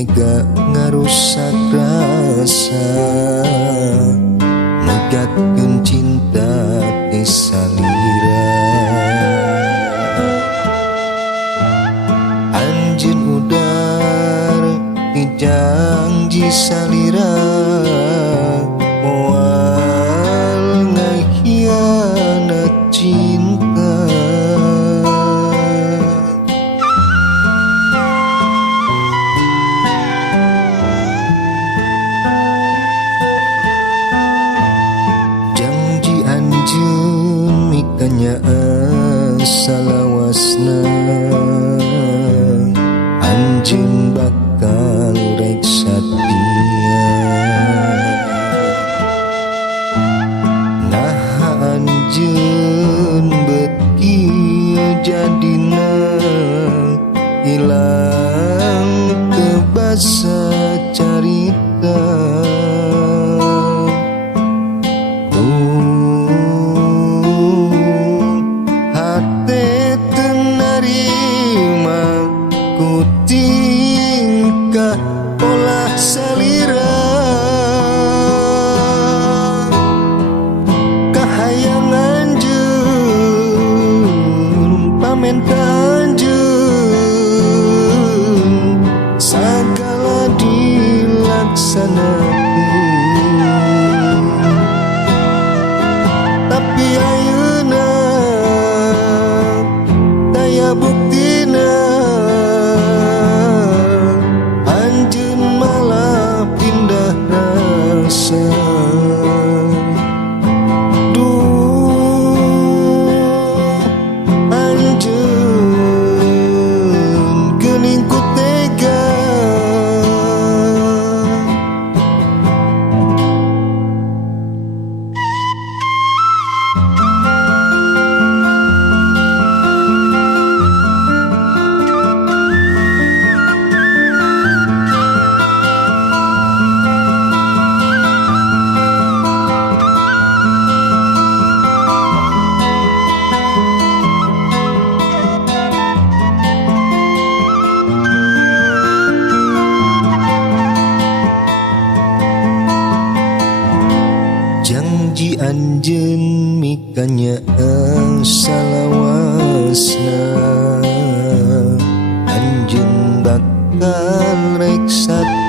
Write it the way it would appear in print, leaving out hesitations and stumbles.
tega ngarusak rasa megatkeun cinta ti salira. Anjeun udar ti janji salira moal ngakhianat cinta. Janji anjeun mikanyaan salawasna anjeun bakal rek satia. Nah anjeun beuki jadina ilang teu basa carita. Hate teu narima ku tingkah olah salira. Kahayang anjeun pamen ka anjeun sagala dilaksanakeun. Tapi ayeuna daya buktina anjeun malah pindah rasa. Duh anjeun geuning ku tega. Janji anjeun mikanyaan salawasna anjeun bakal rek satia.